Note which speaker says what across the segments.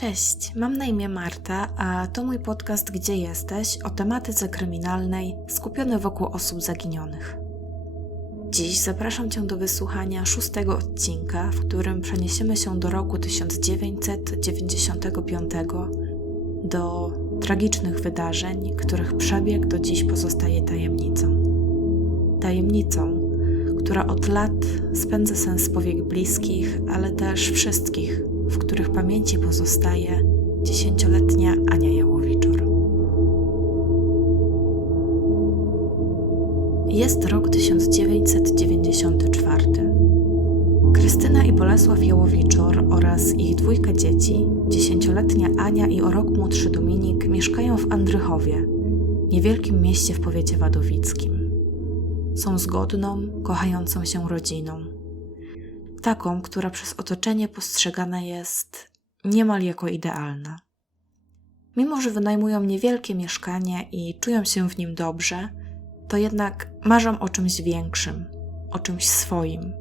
Speaker 1: Cześć, mam na imię Marta, a to mój podcast Gdzie jesteś o tematyce kryminalnej skupiony wokół osób zaginionych. Dziś zapraszam Cię do wysłuchania szóstego odcinka, w którym przeniesiemy się do roku 1995 do tragicznych wydarzeń, których przebieg do dziś pozostaje tajemnicą. Tajemnicą, która od lat spędza sens powiek bliskich, ale też wszystkich, w których pamięci pozostaje dziesięcioletnia Ania Jałowiczor. Jest rok 1994. Krystyna i Bolesław Jałowiczor oraz ich dwójka dzieci, dziesięcioletnia Ania i o rok młodszy Dominik, mieszkają w Andrychowie, niewielkim mieście w powiecie wadowickim. Są zgodną, kochającą się rodziną. Taką, która przez otoczenie postrzegana jest niemal jako idealna. Mimo, że wynajmują niewielkie mieszkanie i czują się w nim dobrze, to jednak marzą o czymś większym, o czymś swoim.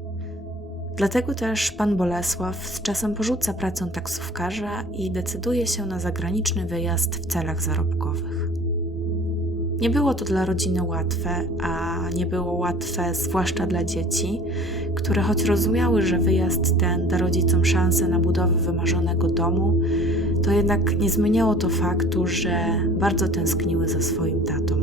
Speaker 1: Dlatego też pan Bolesław z czasem porzuca pracę taksówkarza i decyduje się na zagraniczny wyjazd w celach zarobkowych. Nie było to dla rodziny łatwe, a nie było łatwe zwłaszcza dla dzieci, które choć rozumiały, że wyjazd ten da rodzicom szansę na budowę wymarzonego domu, to jednak nie zmieniało to faktu, że bardzo tęskniły za swoim tatą.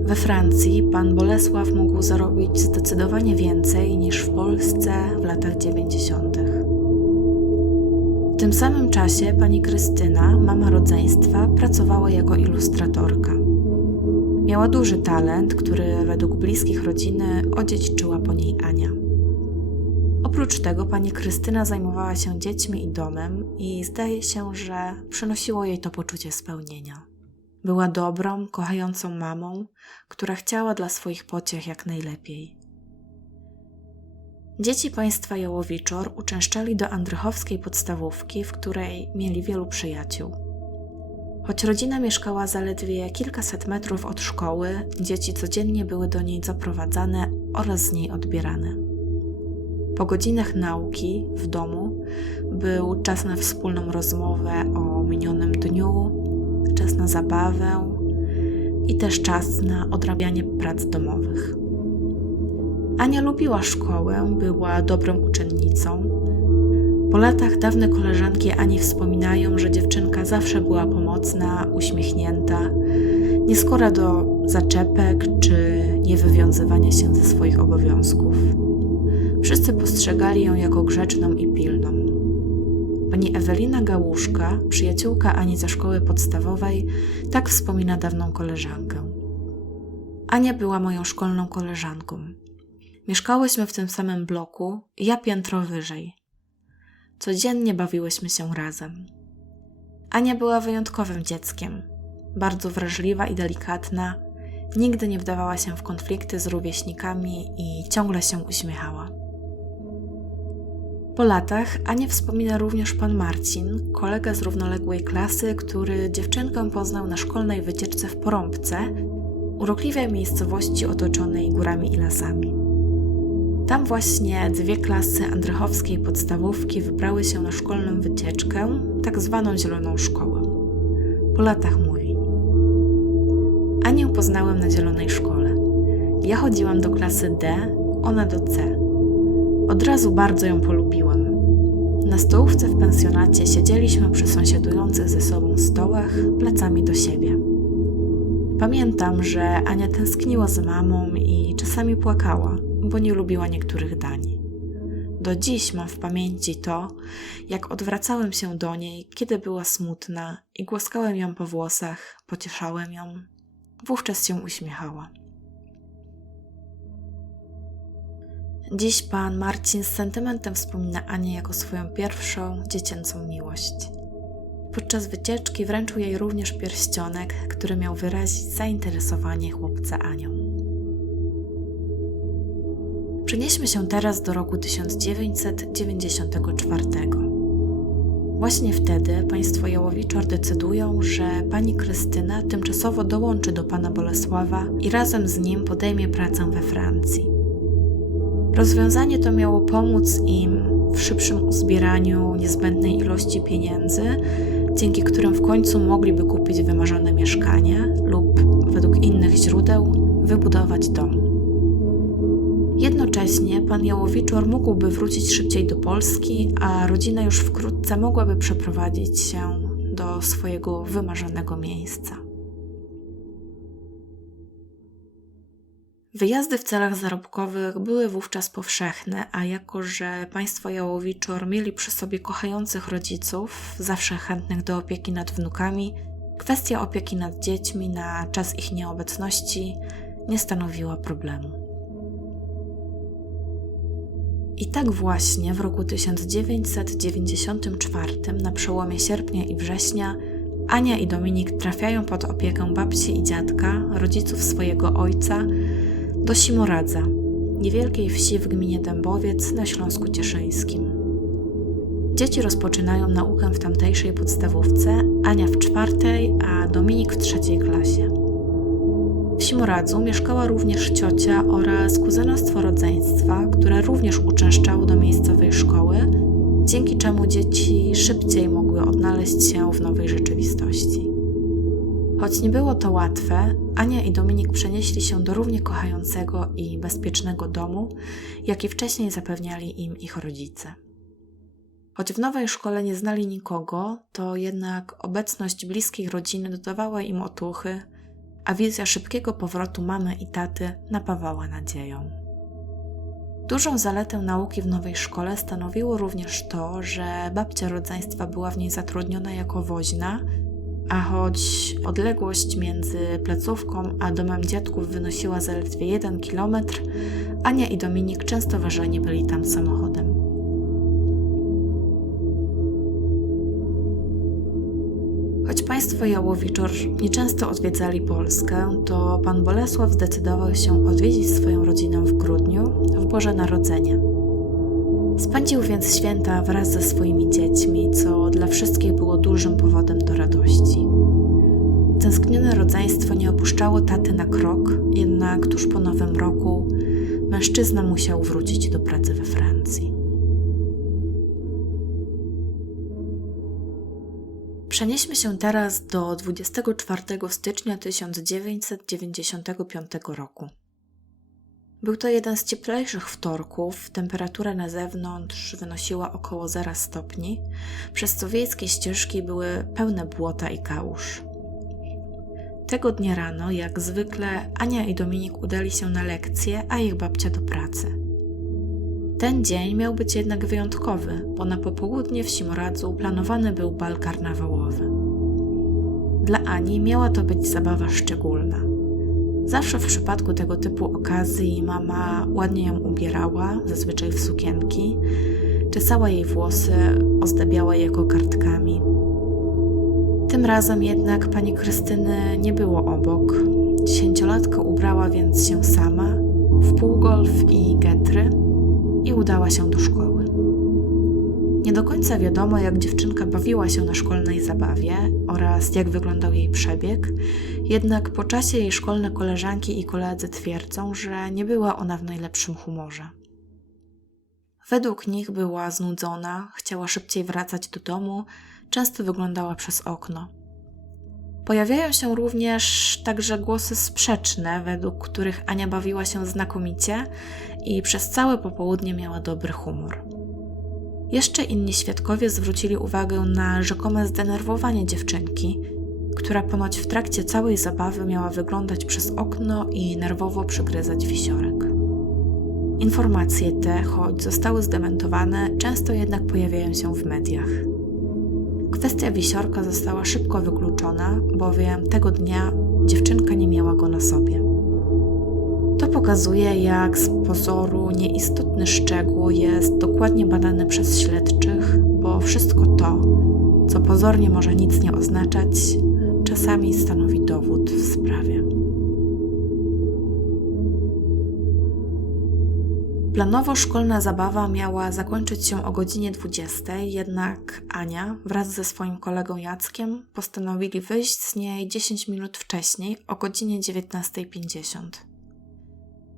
Speaker 1: We Francji pan Bolesław mógł zarobić zdecydowanie więcej niż w Polsce w latach 90. W tym samym czasie pani Krystyna, mama rodzeństwa, pracowała jako ilustratorka. Miała duży talent, który według bliskich rodziny odziedziczyła po niej Ania. Oprócz tego pani Krystyna zajmowała się dziećmi i domem i zdaje się, że przynosiło jej to poczucie spełnienia. Była dobrą, kochającą mamą, która chciała dla swoich pociech jak najlepiej. Dzieci państwa Jałowiczor uczęszczali do Andrychowskiej podstawówki, w której mieli wielu przyjaciół. Choć rodzina mieszkała zaledwie kilkaset metrów od szkoły, dzieci codziennie były do niej zaprowadzane oraz z niej odbierane. Po godzinach nauki w domu był czas na wspólną rozmowę o minionym dniu, czas na zabawę i też czas na odrabianie prac domowych. Ania lubiła szkołę, była dobrą uczennicą. Po latach dawne koleżanki Ani wspominają, że dziewczynka zawsze była pomocna, uśmiechnięta, nieskora do zaczepek czy niewywiązywania się ze swoich obowiązków. Wszyscy postrzegali ją jako grzeczną i pilną. Pani Ewelina Gałuszka, przyjaciółka Ani ze szkoły podstawowej, tak wspomina dawną koleżankę. Ania była moją szkolną koleżanką. Mieszkałyśmy w tym samym bloku, ja piętro wyżej. Codziennie bawiłyśmy się razem. Ania była wyjątkowym dzieckiem, bardzo wrażliwa i delikatna, nigdy nie wdawała się w konflikty z rówieśnikami i ciągle się uśmiechała. Po latach Anię wspomina również pan Marcin, kolega z równoległej klasy, który dziewczynkę poznał na szkolnej wycieczce w Porąbce, urokliwej miejscowości otoczonej górami i lasami. Tam właśnie dwie klasy andrychowskiej podstawówki wybrały się na szkolną wycieczkę, tak zwaną Zieloną Szkołę. Po latach mówi: Anię poznałem na Zielonej Szkole. Ja chodziłam do klasy D, ona do C. Od razu bardzo ją polubiłam. Na stołówce w pensjonacie siedzieliśmy przy sąsiadujących ze sobą stołach, plecami do siebie. Pamiętam, że Ania tęskniła za mamą i czasami płakała, bo nie lubiła niektórych dań. Do dziś mam w pamięci to, jak odwracałem się do niej, kiedy była smutna i głaskałem ją po włosach, pocieszałem ją. Wówczas się uśmiechała. Dziś pan Marcin z sentymentem wspomina Anię jako swoją pierwszą dziecięcą miłość. Podczas wycieczki wręczył jej również pierścionek, który miał wyrazić zainteresowanie chłopca Anią. Przenieśmy się teraz do roku 1994. Właśnie wtedy państwo Jałowiczor decydują, że pani Krystyna tymczasowo dołączy do pana Bolesława i razem z nim podejmie pracę we Francji. Rozwiązanie to miało pomóc im w szybszym uzbieraniu niezbędnej ilości pieniędzy, dzięki którym w końcu mogliby kupić wymarzone mieszkanie lub, według innych źródeł, wybudować dom. Jednocześnie pan Jałowiczor mógłby wrócić szybciej do Polski, a rodzina już wkrótce mogłaby przeprowadzić się do swojego wymarzonego miejsca. Wyjazdy w celach zarobkowych były wówczas powszechne, a jako że państwo Jałowiczor mieli przy sobie kochających rodziców, zawsze chętnych do opieki nad wnukami, kwestia opieki nad dziećmi na czas ich nieobecności nie stanowiła problemu. I tak właśnie w roku 1994, na przełomie sierpnia i września, Ania i Dominik trafiają pod opiekę babci i dziadka, rodziców swojego ojca, do Simoradza, niewielkiej wsi w gminie Dębowiec na Śląsku Cieszyńskim. Dzieci rozpoczynają naukę w tamtejszej podstawówce, Ania w czwartej, a Dominik w trzeciej klasie. W Simoradzu mieszkała również ciocia oraz kuzynostwo rodzeństwa, które również uczęszczało do miejscowej szkoły, dzięki czemu dzieci szybciej mogły odnaleźć się w nowej rzeczywistości. Choć nie było to łatwe, Ania i Dominik przenieśli się do równie kochającego i bezpiecznego domu, jaki wcześniej zapewniali im ich rodzice. Choć w nowej szkole nie znali nikogo, to jednak obecność bliskiej rodziny dodawała im otuchy, a wizja szybkiego powrotu mamy i taty napawała nadzieją. Dużą zaletę nauki w nowej szkole stanowiło również to, że babcia rodzeństwa była w niej zatrudniona jako woźna, a choć odległość między placówką a domem dziadków wynosiła zaledwie jeden kilometr, Ania i Dominik często ważeni byli tam samochodem. Państwo Jałowiczor nieczęsto odwiedzali Polskę, to pan Bolesław zdecydował się odwiedzić swoją rodzinę w grudniu, w Boże Narodzenie. Spędził więc święta wraz ze swoimi dziećmi, co dla wszystkich było dużym powodem do radości. Tęsknione rodzeństwo nie opuszczało taty na krok, jednak tuż po nowym roku mężczyzna musiał wrócić do pracy we Francji. Przenieśmy się teraz do 24 stycznia 1995 roku. Był to jeden z cieplejszych wtorków, temperatura na zewnątrz wynosiła około 0 stopni, przez co wiejskie ścieżki były pełne błota i kałuż. Tego dnia rano, jak zwykle, Ania i Dominik udali się na lekcję, a ich babcia do pracy. Ten dzień miał być jednak wyjątkowy, bo na popołudnie w Simoradzu planowany był bal karnawałowy. Dla Ani miała to być zabawa szczególna. Zawsze w przypadku tego typu okazji mama ładnie ją ubierała, zazwyczaj w sukienki, czesała jej włosy, ozdabiała je kartkami. Tym razem jednak pani Krystyny nie było obok. Dziesięciolatka ubrała więc się sama w półgolf i getry i udała się do szkoły. Nie do końca wiadomo, jak dziewczynka bawiła się na szkolnej zabawie oraz jak wyglądał jej przebieg, jednak po czasie jej szkolne koleżanki i koledzy twierdzą, że nie była ona w najlepszym humorze. Według nich była znudzona, chciała szybciej wracać do domu, często wyglądała przez okno. Pojawiają się również także głosy sprzeczne, według których Ania bawiła się znakomicie i przez całe popołudnie miała dobry humor. Jeszcze inni świadkowie zwrócili uwagę na rzekome zdenerwowanie dziewczynki, która ponoć w trakcie całej zabawy miała wyglądać przez okno i nerwowo przygryzać wisiorek. Informacje te, choć zostały zdementowane, często jednak pojawiają się w mediach. Kwestia wisiorka została szybko wykluczona, bowiem tego dnia dziewczynka nie miała go na sobie. To pokazuje, jak z pozoru nieistotny szczegół jest dokładnie badany przez śledczych, bo wszystko to, co pozornie może nic nie oznaczać, czasami stanowi dowód w sprawie. Planowo szkolna zabawa miała zakończyć się o godzinie 20, jednak Ania wraz ze swoim kolegą Jackiem postanowili wyjść z niej 10 minut wcześniej, o godzinie 19.50.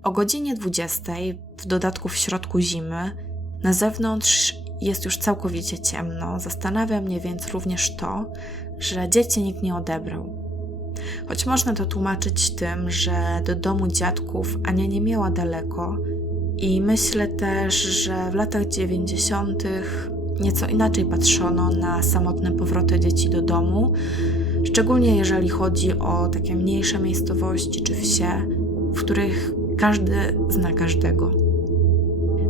Speaker 1: O godzinie 20, w dodatku w środku zimy, na zewnątrz jest już całkowicie ciemno. Zastanawia mnie więc również to, że dzieci nikt nie odebrał. Choć można to tłumaczyć tym, że do domu dziadków Ania nie miała daleko, i myślę też, że w latach 90. nieco inaczej patrzono na samotne powroty dzieci do domu, szczególnie jeżeli chodzi o takie mniejsze miejscowości czy wsie, w których każdy zna każdego.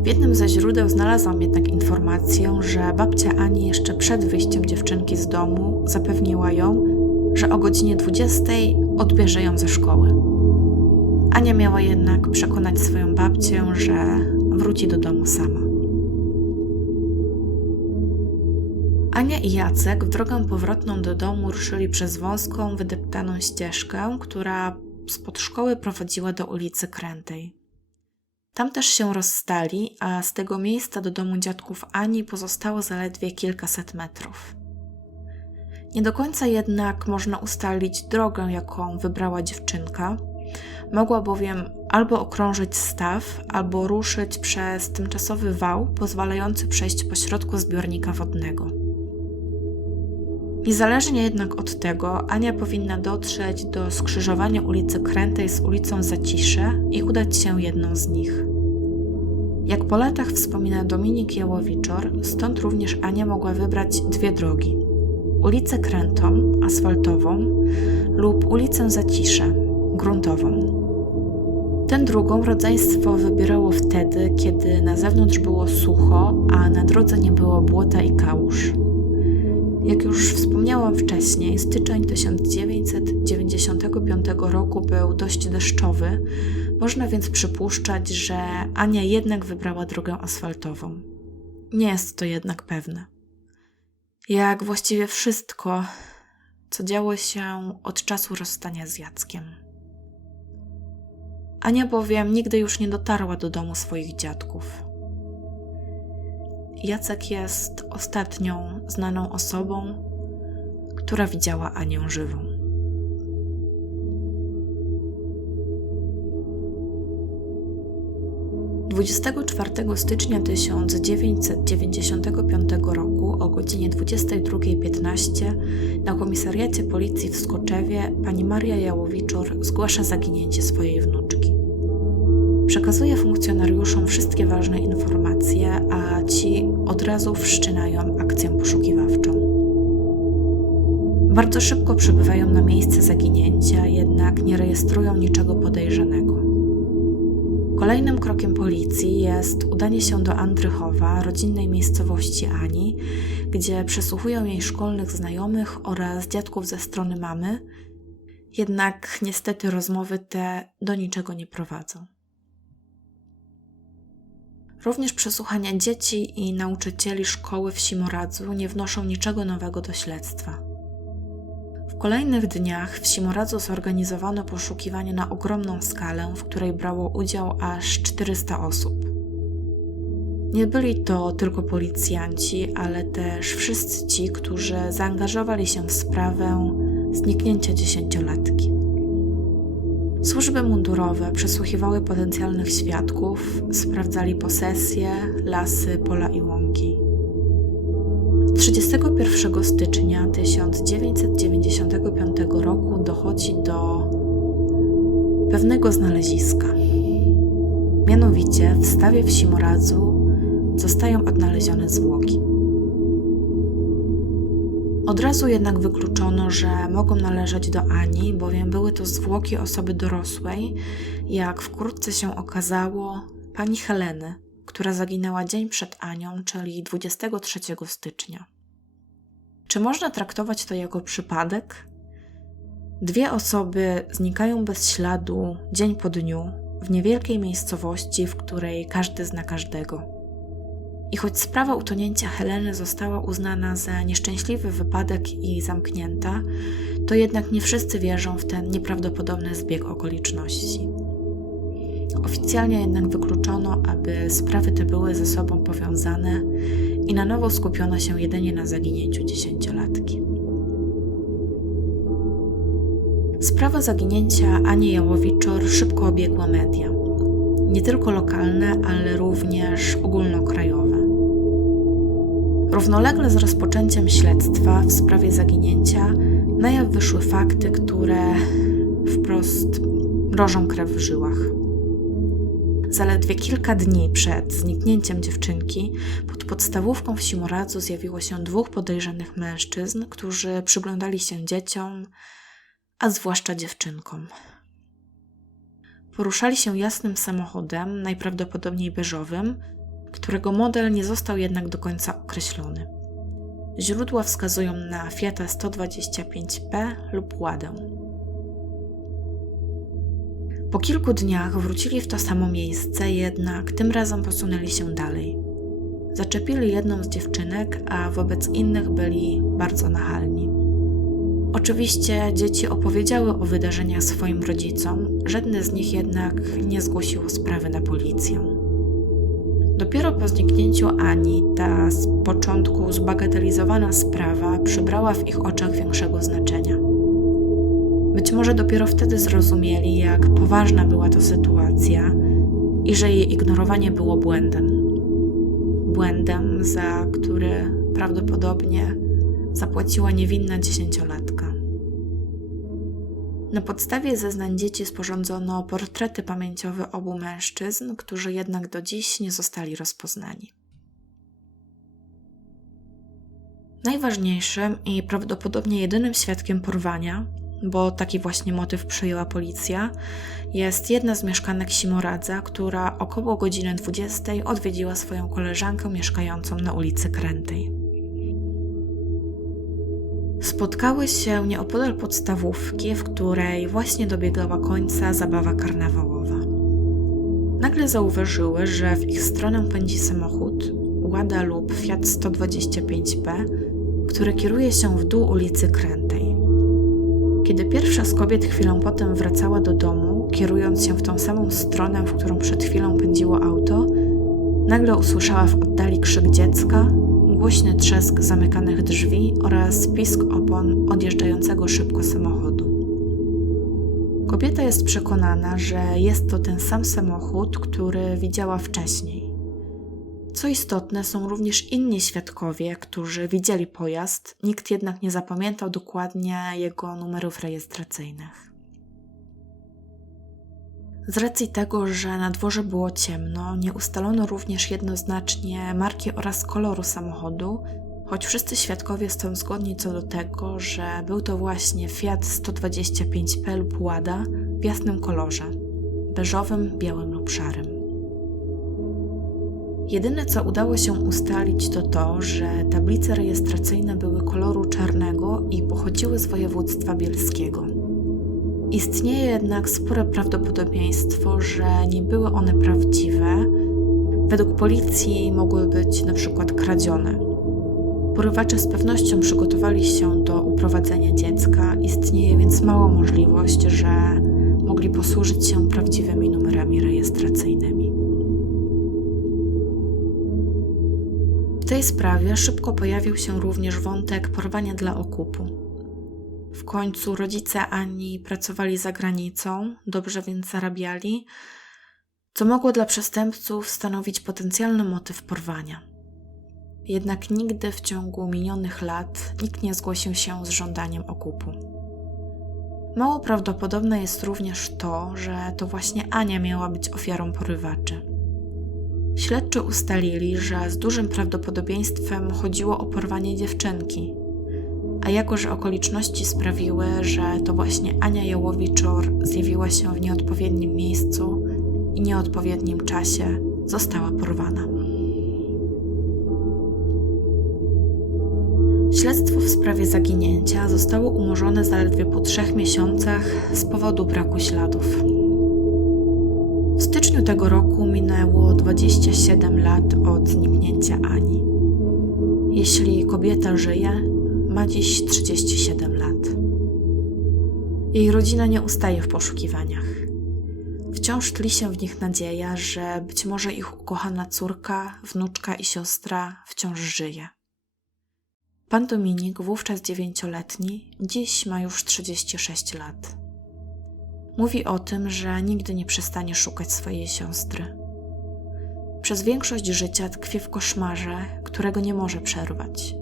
Speaker 1: W jednym ze źródeł znalazłam jednak informację, że babcia Ani jeszcze przed wyjściem dziewczynki z domu zapewniła ją, że o godzinie 20 odbierze ją ze szkoły. Ania miała jednak przekonać swoją babcię, że wróci do domu sama. Ania i Jacek w drogę powrotną do domu ruszyli przez wąską, wydeptaną ścieżkę, która spod szkoły prowadziła do ulicy Krętej. Tam też się rozstali, a z tego miejsca do domu dziadków Ani pozostało zaledwie kilkaset metrów. Nie do końca jednak można ustalić drogę, jaką wybrała dziewczynka. Mogła bowiem albo okrążyć staw, albo ruszyć przez tymczasowy wał pozwalający przejść po środku zbiornika wodnego. Niezależnie jednak od tego, Ania powinna dotrzeć do skrzyżowania ulicy Krętej z ulicą Zacisze i udać się jedną z nich. Jak po latach wspomina Dominik Jałowiczor, stąd również Ania mogła wybrać dwie drogi: ulicę Krętą, asfaltową, lub ulicę Zacisze, gruntową. Tę drugą rodzeństwo wybierało wtedy, kiedy na zewnątrz było sucho, a na drodze nie było błota i kałuż. Jak już wspomniałam wcześniej, styczeń 1995 roku był dość deszczowy, można więc przypuszczać, że Ania jednak wybrała drogę asfaltową. Nie jest to jednak pewne. Jak właściwie wszystko, co działo się od czasu rozstania z Jackiem. Ania bowiem nigdy już nie dotarła do domu swoich dziadków. Jacek jest ostatnią znaną osobą, która widziała Anię żywą. Dwudziestego czwartego stycznia 1995 roku o godzinie 22.15 na komisariacie policji w Skoczewie pani Maria Jałowiczor zgłasza zaginięcie swojej wnuczki. Przekazuje funkcjonariuszom wszystkie ważne informacje, a ci od razu wszczynają akcję poszukiwawczą. Bardzo szybko przybywają na miejsce zaginięcia, jednak nie rejestrują niczego podejrzanego. Kolejnym krokiem policji jest udanie się do Andrychowa, rodzinnej miejscowości Ani, gdzie przesłuchują jej szkolnych znajomych oraz dziadków ze strony mamy, jednak niestety rozmowy te do niczego nie prowadzą. Również przesłuchania dzieci i nauczycieli szkoły w Simoradzu nie wnoszą niczego nowego do śledztwa. W kolejnych dniach w Simoradzu zorganizowano poszukiwanie na ogromną skalę, w której brało udział aż 400 osób. Nie byli to tylko policjanci, ale też wszyscy ci, którzy zaangażowali się w sprawę zniknięcia dziesięciolatki. Służby mundurowe przesłuchiwały potencjalnych świadków, sprawdzali posesje, lasy, pola i łąki. 31 stycznia 1995 roku dochodzi do pewnego znaleziska. Mianowicie w stawie w Simoradzu zostają odnalezione zwłoki. Od razu jednak wykluczono, że mogą należeć do Ani, bowiem były to zwłoki osoby dorosłej, jak wkrótce się okazało, pani Heleny, która zaginęła dzień przed Anią, czyli 23 stycznia. Czy można traktować to jako przypadek? Dwie osoby znikają bez śladu dzień po dniu w niewielkiej miejscowości, w której każdy zna każdego. I choć sprawa utonięcia Heleny została uznana za nieszczęśliwy wypadek i zamknięta, to jednak nie wszyscy wierzą w ten nieprawdopodobny zbieg okoliczności. Oficjalnie jednak wykluczono, aby sprawy te były ze sobą powiązane i na nowo skupiono się jedynie na zaginięciu dziesięciolatki. Sprawa zaginięcia Ani Jałowiczor szybko obiegła media. nie tylko lokalne, ale również ogólnokrajowe. Równolegle z rozpoczęciem śledztwa w sprawie zaginięcia na jaw wyszły fakty, które wprost mrożą krew w żyłach. Zaledwie kilka dni przed zniknięciem dziewczynki pod podstawówką w Simoradzu zjawiło się dwóch podejrzanych mężczyzn, którzy przyglądali się dzieciom, a zwłaszcza dziewczynkom. Poruszali się jasnym samochodem, najprawdopodobniej beżowym, którego model nie został jednak do końca określony. Źródła wskazują na Fiata 125P lub Ładę. Po kilku dniach wrócili w to samo miejsce, jednak tym razem posunęli się dalej. Zaczepili jedną z dziewczynek, a wobec innych byli bardzo nachalni. Oczywiście dzieci opowiedziały o wydarzeniach swoim rodzicom, żadne z nich jednak nie zgłosiło sprawy na policję. Dopiero po zniknięciu Ani ta z początku zbagatelizowana sprawa przybrała w ich oczach większego znaczenia. Być może dopiero wtedy zrozumieli, jak poważna była to sytuacja i że jej ignorowanie było błędem. Błędem, za który prawdopodobnie zapłaciła niewinna dziesięciolatka. Na podstawie zeznań dzieci sporządzono portrety pamięciowe obu mężczyzn, którzy jednak do dziś nie zostali rozpoznani. Najważniejszym i prawdopodobnie jedynym świadkiem porwania bo taki właśnie motyw przyjęła policja, jest jedna z mieszkanek Simoradza, która około godziny 20 odwiedziła swoją koleżankę mieszkającą na ulicy Krętej. Spotkały się nieopodal podstawówki, w której właśnie dobiegała końca zabawa karnawałowa. Nagle zauważyły, że w ich stronę pędzi samochód Łada lub Fiat 125P, który kieruje się w dół ulicy Krętej. Kiedy pierwsza z kobiet chwilę potem wracała do domu, kierując się w tą samą stronę, w którą przed chwilą pędziło auto, nagle usłyszała w oddali krzyk dziecka, głośny trzask zamykanych drzwi oraz pisk opon odjeżdżającego szybko samochodu. Kobieta jest przekonana, że jest to ten sam samochód, który widziała wcześniej. Co istotne, są również inni świadkowie, którzy widzieli pojazd, nikt jednak nie zapamiętał dokładnie jego numerów rejestracyjnych. Z racji tego, że na dworze było ciemno, nie ustalono również jednoznacznie marki oraz koloru samochodu, choć wszyscy świadkowie są zgodni co do tego, że był to właśnie Fiat 125P lub Łada w jasnym kolorze beżowym, białym lub szarym. Jedyne co udało się ustalić to to, że tablice rejestracyjne były koloru czarnego i pochodziły z województwa bielskiego. Istnieje jednak spore prawdopodobieństwo, że nie były one prawdziwe. Według policji mogły być na przykład kradzione. Porywacze z pewnością przygotowali się do uprowadzenia dziecka, istnieje więc mała możliwość, że mogli posłużyć się prawdziwymi numerami rejestracyjnymi. W tej sprawie szybko pojawił się również wątek porwania dla okupu. W końcu rodzice Ani pracowali za granicą, dobrze więc zarabiali, co mogło dla przestępców stanowić potencjalny motyw porwania. Jednak nigdy w ciągu minionych lat nikt nie zgłosił się z żądaniem okupu. Mało prawdopodobne jest również to, że to właśnie Ania miała być ofiarą porywaczy. Śledczy ustalili, że z dużym prawdopodobieństwem chodziło o porwanie dziewczynki. A jako, że okoliczności sprawiły, że to właśnie Ania Jałowiczor zjawiła się w nieodpowiednim miejscu i nieodpowiednim czasie, została porwana. Śledztwo w sprawie zaginięcia zostało umorzone zaledwie po trzech miesiącach z powodu braku śladów. W styczniu tego roku minęło 27 lat od zniknięcia Ani. Jeśli kobieta żyje, ma dziś 37 lat. Jej rodzina nie ustaje w poszukiwaniach. Wciąż tli się w nich nadzieja, że być może ich ukochana córka, wnuczka i siostra wciąż żyje. Pan Dominik, wówczas dziewięcioletni, dziś ma już 36 lat. Mówi o tym, że nigdy nie przestanie szukać swojej siostry. Przez większość życia tkwi w koszmarze, którego nie może przerwać.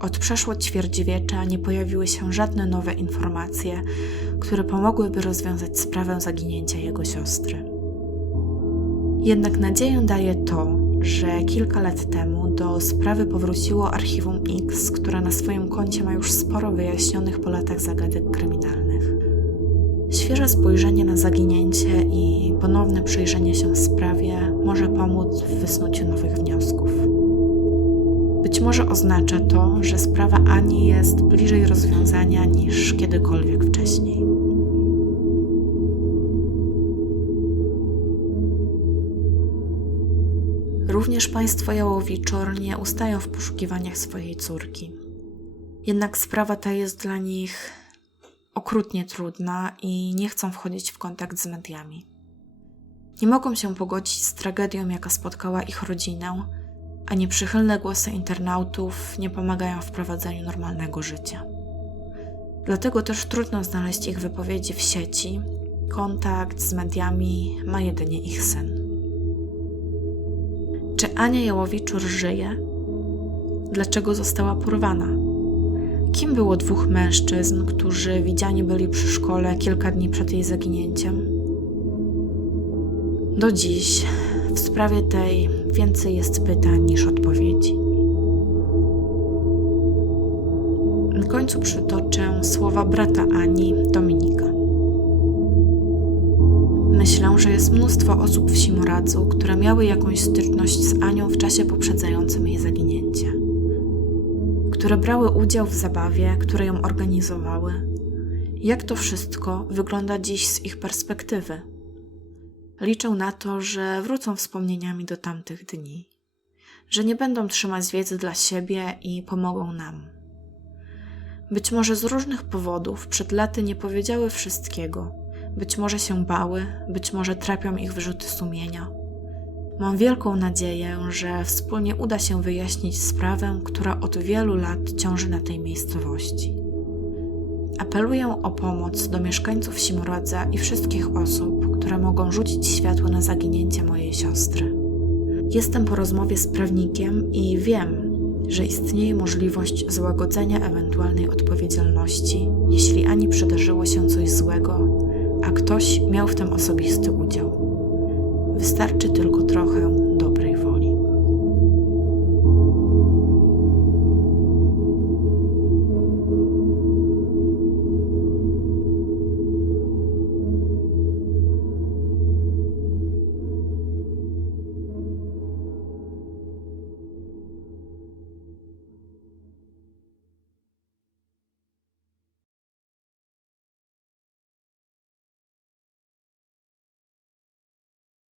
Speaker 1: Od przeszło ćwierćwiecza nie pojawiły się żadne nowe informacje, które pomogłyby rozwiązać sprawę zaginięcia jego siostry. Jednak nadzieję daje to, że kilka lat temu do sprawy powróciło archiwum X, które na swoim koncie ma już sporo wyjaśnionych po latach zagadek kryminalnych. Świeże spojrzenie na zaginięcie i ponowne przyjrzenie się sprawie może pomóc w wysnuciu nowych wniosków. Być może oznacza to, że sprawa Ani jest bliżej rozwiązania niż kiedykolwiek wcześniej. Również państwo Jałowiczor nie ustają w poszukiwaniach swojej córki. Jednak sprawa ta jest dla nich okrutnie trudna i nie chcą wchodzić w kontakt z mediami. Nie mogą się pogodzić z tragedią, jaka spotkała ich rodzinę, a nieprzychylne głosy internautów nie pomagają w prowadzeniu normalnego życia. Dlatego też trudno znaleźć ich wypowiedzi w sieci. Kontakt z mediami ma jedynie ich syn. Czy Ania Jałowiczur żyje? Dlaczego została porwana? Kim było dwóch mężczyzn, którzy widziani byli przy szkole kilka dni przed jej zaginięciem? Do dziś w sprawie tej więcej jest pytań niż odpowiedzi. Na końcu przytoczę słowa brata Ani, Dominika. Myślę, że jest mnóstwo osób w Simoradzu, które miały jakąś styczność z Anią w czasie poprzedzającym jej zaginięcie, które brały udział w zabawie, które ją organizowały. Jak to wszystko wygląda dziś z ich perspektywy? Liczę na to, że wrócą wspomnieniami do tamtych dni, że nie będą trzymać wiedzy dla siebie i pomogą nam. Być może z różnych powodów przed laty nie powiedziały wszystkiego, być może się bały, być może trapią ich wyrzuty sumienia. Mam wielką nadzieję, że wspólnie uda się wyjaśnić sprawę, która od wielu lat ciąży na tej miejscowości. Apeluję o pomoc do mieszkańców Simorodza i wszystkich osób, które mogą rzucić światło na zaginięcie mojej siostry. Jestem po rozmowie z prawnikiem i wiem, że istnieje możliwość złagodzenia ewentualnej odpowiedzialności, jeśli ani przydarzyło się coś złego, a ktoś miał w tym osobisty udział. Wystarczy tylko trochę